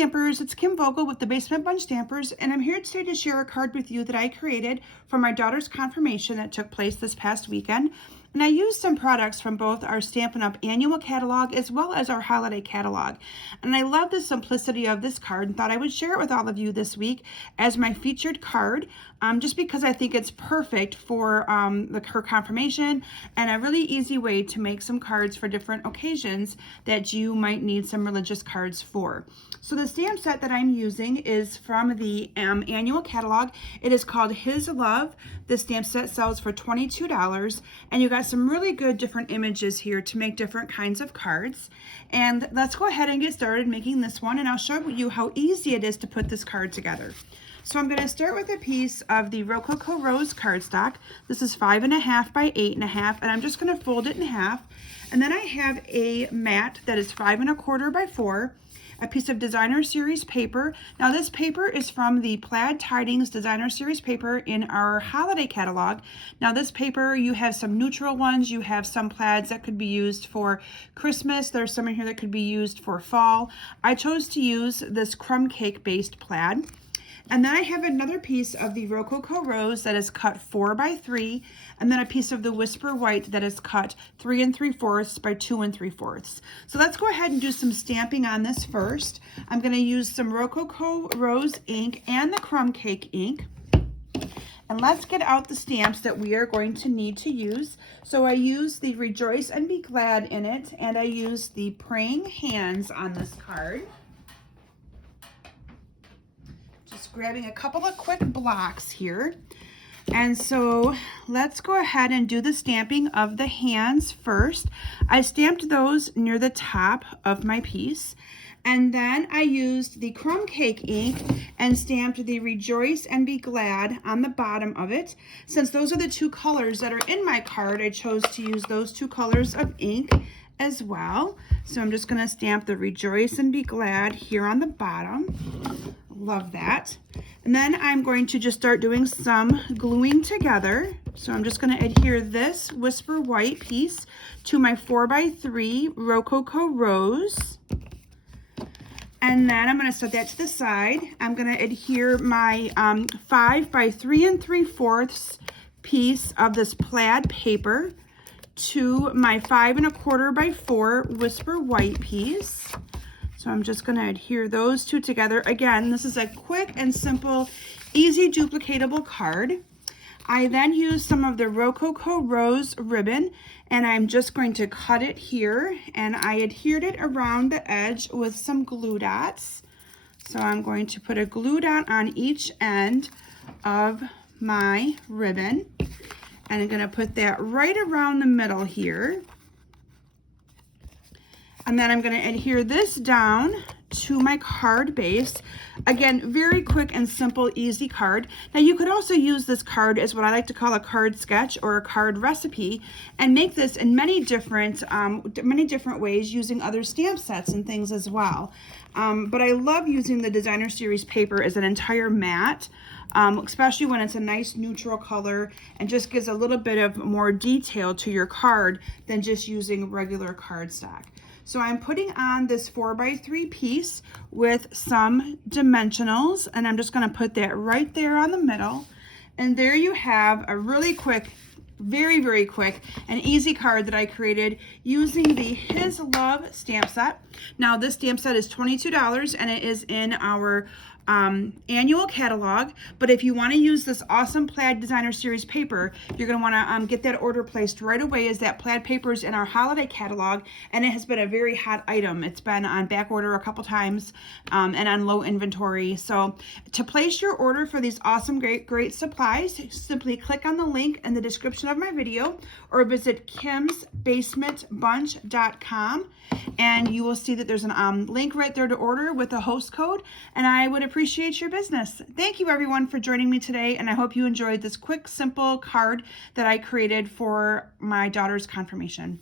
Stampers, it's Kim Vogel with the Basement Bunch Stampers, and I'm here today to share a card with you that I created for my daughter's confirmation that took place this past weekend. And I used some products from both our Stampin' Up! Annual catalog as well as our holiday catalog. And I love the simplicity of this card and thought I would share it with all of you this week as my featured card, just because I think it's perfect for her confirmation and a really easy way to make some cards for different occasions that you might need some religious cards for. So the stamp set that I'm using is from the annual catalog. It is called His Love. The stamp set sells for $22, and you got some really good different images here to make different kinds of cards. And let's go ahead and get started making this one, and I'll show you how easy it is to put this card together. So I'm going to start with a piece of the Rococo Rose cardstock. This is 5.5 by 8.5, and I'm just going to fold it in half. And then I have a mat that is 5.25 by 4. A piece of Designer Series paper. Now this paper is from the Plaid Tidings Designer Series paper in our holiday catalog. Now this paper, you have some neutral ones, you have some plaids that could be used for Christmas, there's some in here that could be used for fall. I chose to use this crumb cake based plaid. And then I have another piece of the Rococo Rose that is cut 4 by 3, and then a piece of the Whisper White that is cut 3 3/4 by 2 3/4. So let's go ahead and do some stamping on this first. I'm going to use some Rococo Rose ink and the crumb cake ink. And let's get out the stamps that we are going to need to use. So I use the Rejoice and Be Glad in it, and I use the Praying Hands on this card. Grabbing a couple of quick blocks here. And so let's go ahead and do the stamping of the hands first. I stamped those near the top of my piece. And then I used the crumb cake ink and stamped the Rejoice and Be Glad on the bottom of it. Since those are the two colors that are in my card, I chose to use those two colors of ink as well. So I'm just going to stamp the Rejoice and Be Glad here on the bottom. Love that. And then I'm going to just start doing some gluing together. So I'm just going to adhere this Whisper White piece to my 4 by 3 Rococo Rose. And then I'm going to set that to the side. I'm going to adhere my 5 by 3 3/4 piece of this plaid paper to my 5.25 by 4 Whisper White piece. So I'm just going to adhere those two together. Again, this is a quick and simple, easy duplicatable card. I then use some of the Rococo Rose ribbon, and I'm just going to cut it here, and I adhered it around the edge with some glue dots. So I'm going to put a glue dot on each end of my ribbon, and I'm going to put that right around the middle here. And then I'm going to adhere this down to my card base. Again, very quick and simple, easy card. Now you could also use this card as what I like to call a card sketch or a card recipe, and make this in many different ways using other stamp sets and things as well. But I love using the Designer Series paper as an entire mat, especially when it's a nice neutral color and just gives a little bit of more detail to your card than just using regular cardstock. So I'm putting on this 4 by 3 piece with some dimensionals, and I'm just going to put that right there on the middle. And there you have a really quick, very, very quick and easy card that I created using the His Love stamp set. Now this stamp set is $22, and it is in our annual catalog. But if you want to use this awesome Plaid Designer Series paper, you're going to want to get that order placed right away, as that plaid paper is in our holiday catalog, and it has been a very hot item. It's been on back order a couple times and on low inventory. So to place your order for these awesome, great supplies, simply click on the link in the description of my video or visit kimsbasementbunch.com, and you will see that there's a link right there to order with a host code, and I would appreciate your business. Thank you everyone for joining me today, and I hope you enjoyed this quick, simple card that I created for my daughter's confirmation.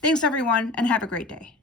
Thanks everyone, and have a great day.